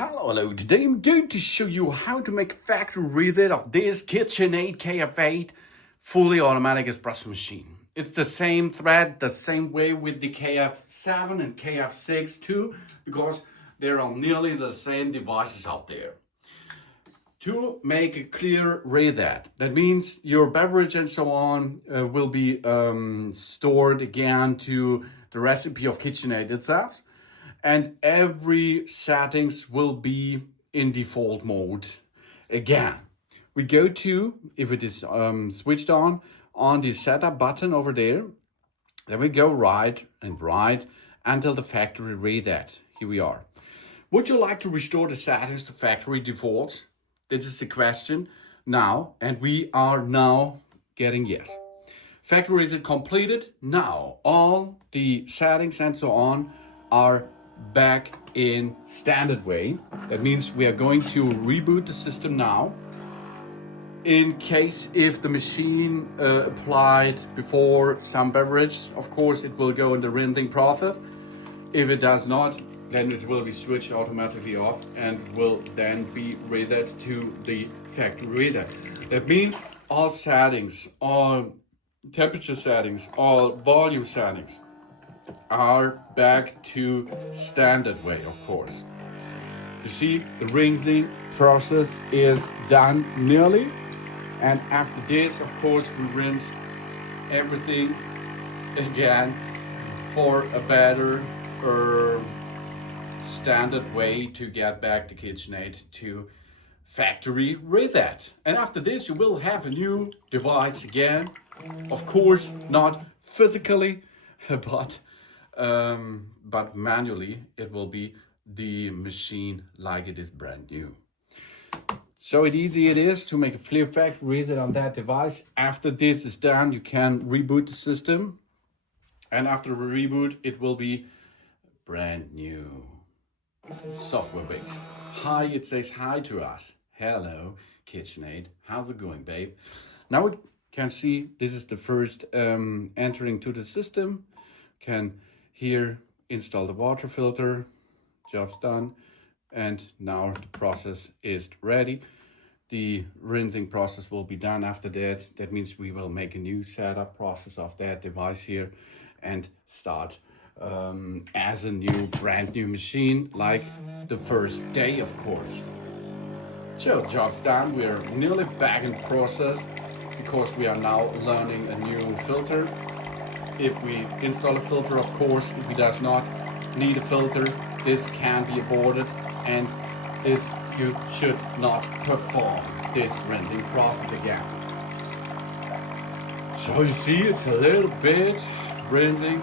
Hello. Today I'm going to show you how to make factory reset of this KitchenAid KF8 fully automatic espresso machine. It's the same thread, the same way with the KF7 and KF6 too, because they're on nearly the same devices out there. To make a clear reset, that means your beverage and so on will be stored again to the recipe of KitchenAid itself. And every settings will be in default mode again. We go to, if it is switched on the setup button over there, then we go right and right until the factory reset. Here we are. Would you like to restore the settings to factory defaults? This is the question now, and we are now getting yes. Factory reset completed. Now all the settings and so on are back in standard way. That means we are going to reboot the system now. In case if the machine applied before some beverage, of course it will go in the rinsing process. If it does not, then it will be switched automatically off and will then be reset to the factory reset. That means all settings, all temperature settings, all volume settings are back to standard way, of course. You see, the rinsing process is done nearly, and after this, of course, we rinse everything again for a better standard way to get back the KitchenAid to factory reset. And after this, you will have a new device again. Of course, not physically, but manually it will be the machine like it is brand new. So easy it is to make a clear factory reset on that device. After this is done, you can reboot the system, and after a reboot it will be brand new, software based. Hi, it says hi to us. Hello KitchenAid, how's it going, babe? Now we can see this is the first entering to the system. Can here install the water filter, job's done, and now the process is ready. The rinsing process will be done after that. That means we will make a new setup process of that device here and start as a brand new machine, like the first day, of course. So job's done. We are nearly back in process because we are now learning a new filter. If we install a filter, of course, if it does not need a filter, this can be aborted, and this you should not perform this rinsing process again. So you see, it's a little bit rinsing.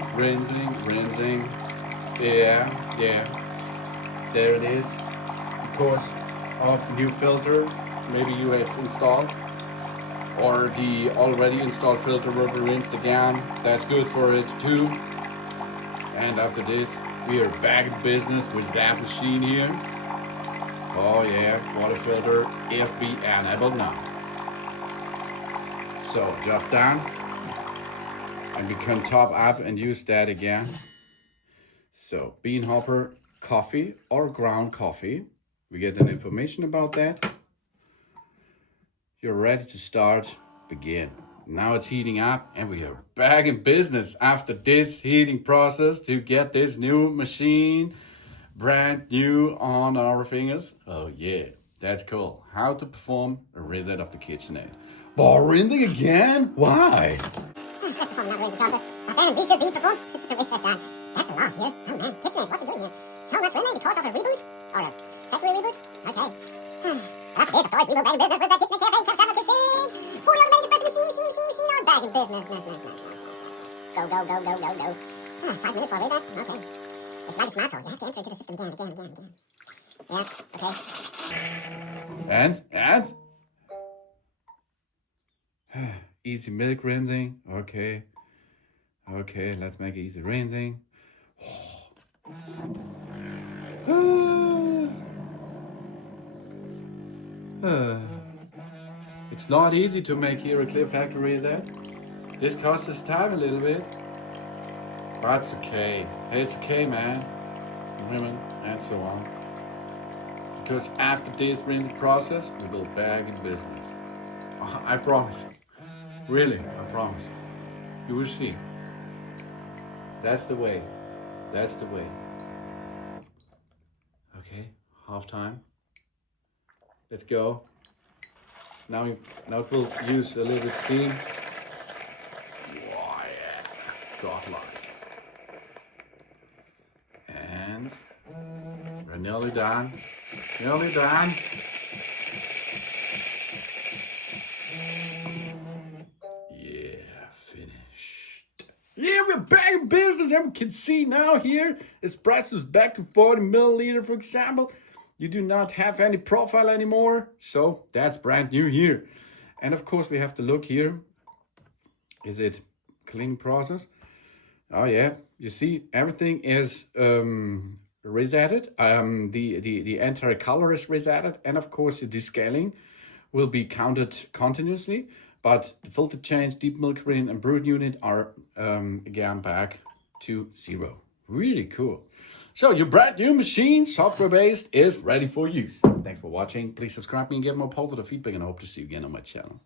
Yeah, there it is. Because of the new filter, maybe you have installed, or the already installed filter will be rinsed again. That's good for it too. And after this, we are back in business with that machine here. Oh yeah, water filter is be enabled now. So job done, and we can top up and use that again. So bean hopper coffee or ground coffee, we get an information about that. You're ready to start, begin. Now it's heating up, and we are back in business after this heating process to get this new machine brand new on our fingers. Oh yeah, that's cool. How to perform a reset of the KitchenAid. But rinsing again? Why? Perform another rinsing process. Then we should be performed to reset that. That's a lot here. Oh man, KitchenAid, what's it doing here? So much rinsing because of a reboot? Or a factory reboot? Okay. After this, of course, we will back in business with the KitchenAid KF8, KF7, KF6. Fully automatic espresso machine, or back in business. Go. 5 minutes already, that? Okay. It's like a smartphone. You have to enter into the system again. Yeah, okay. And? Easy milk rinsing. Okay, let's make easy rinsing. It's not easy to make here a clear factory that. This costs us time a little bit. But it's okay. It's okay, man. Women, and so on. Because after this rinsing process, we will back in business. I promise. Really, I promise. You will see. That's the way. That's the way. Okay, half time. Let's go. Now it will use a little bit steam. Wow, yeah. Godlike. And we're nearly done. Nearly done. Yeah, finished. Yeah, we're back in business. And we can see now here, Espresso's back to 40 milliliter, for example. You do not have any profile anymore. So that's brand new here. And of course, we have to look here. Is it cleaning process? Oh yeah, you see everything is resetted. The entire color is resetted, and of course the descaling will be counted continuously. But the filter change, deep milk rin, and brood unit are again back to 0. Really cool. So your brand new machine, software based, is ready for use. Thanks for watching. Please subscribe me and give more positive feedback, and I hope to see you again on my channel.